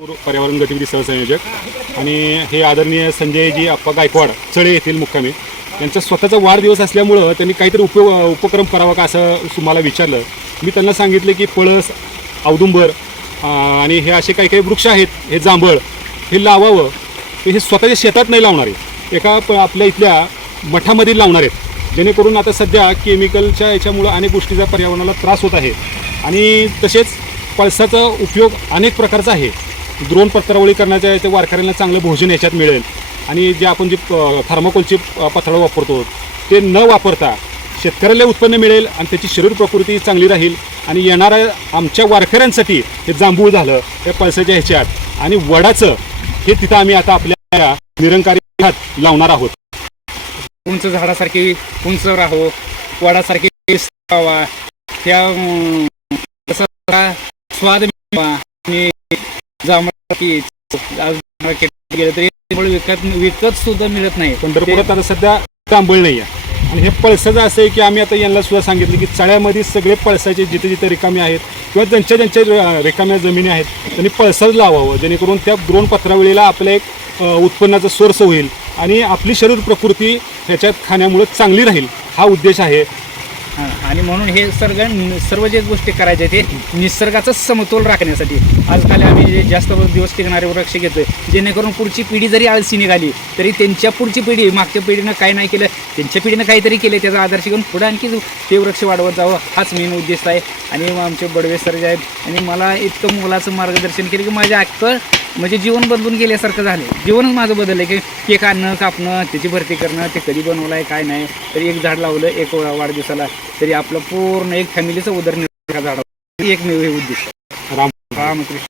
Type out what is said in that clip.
पर्यावरण गतिविधी सहसंयोजक. आणि हे आदरणीय संजयजी अप्पा गायकवाड चळे येथील मुक्कामी यांचा स्वतःचा वाढदिवस असल्यामुळं त्यांनी काहीतरी उपयोग उपक्रम करावा का असं मला विचारलं. मी त्यांना सांगितलं की पळस औदुंबर आणि हे असे काही काही वृक्ष आहेत हे जांभळ हे लावावं. ते हे स्वतःच्या शेतात नाही लावणार आहेत. एका प- आपल्या इथल्या मठामध्ये लावणार आहेत. जेणेकरून आता सध्या केमिकलच्या याच्यामुळं अनेक गोष्टीचा पर्यावरणाला त्रास होत आहे. आणि तसेच पळसाचा उपयोग अनेक प्रकारचा आहे. द्रोण पत्रावळी करण्याच्या याच्या वारकऱ्यांना चांगलं भोजन याच्यात मिळेल. आणि जे आपण जे प- थर्माकोलची प- पत्रावळ वापरतो ते न वापरता शेतकऱ्याला उत्पन्न मिळेल आणि त्याची शरीर प्रकृती चांगली राहील. आणि येणाऱ्या आमच्या वारकऱ्यांसाठी हे जांभूळ झालं हे पळसाच्या ह्याच्यात. आणि वडाचं हे तिथं आम्ही आता आपल्या निरंकारी लावणार आहोत. उंच झाडासारखी उंच राहो वडासारखी राहावा त्या जरा स्वाद मिळवा. गेलं तरी त्यामुळे विकत विकत सुद्धा मिळत नाही. पंढरपुरात आता सध्या तांबळ नाही आहे आणि हे पळसाचं असं आहे की आम्ही आता यांना सुद्धा सांगितलं की चळ्यामध्ये सगळे पळसाचे जिथे जिथे रिकामे आहेत किंवा ज्यांच्या ज्यांच्या र- रिकाम्या जमिनी आहेत त्यांनी पळसाच लावावं जेणेकरून त्या द्रोण पत्रावळीला आपलं एक उत्पन्नाचा सोर्स होईल आणि आपली शरीर प्रकृती ह्याच्यात खाण्यामुळे चांगली राहील. हा उद्देश आहे. आणि म्हणून हे सर्व सर्व जे गोष्टी करायच्या ते निसर्गाचा समतोल राखण्यासाठी. आजकाल आम्ही जे जास्त दिवस टिकणारे वृक्ष घेतोय जेणेकरून पुढची पिढी जरी आळशी निघाली तरी त्यांच्या पुढची पिढी मागच्या पिढीनं काय नाही केलं त्यांच्या पिढीनं काहीतरी केलं त्याचा आदर्श घेऊन पुढे आणखी ते वृक्ष वाढवत जावं हाच मेन उद्देश आहे. आणि मग आमचे बडवे सर जे आहेत आणि मला इतकं मुलाचं मार्गदर्शन केलं की माझ्या अख्खं म्हणजे जीवन बदलून गेल्यासारखं झालं जीवनच माझं बदललं की केक आणणं कापणं त्याची भरती करणं ते कधी बनवलं आहे काय नाही. तरी एक झाड लावलं एक वाढदिवसाला. तरी आपलं पूर्ण एक फॅमिलीचं उदरनिर्वाह झाड एकमेव हे उद्देश राम रामकृष्ण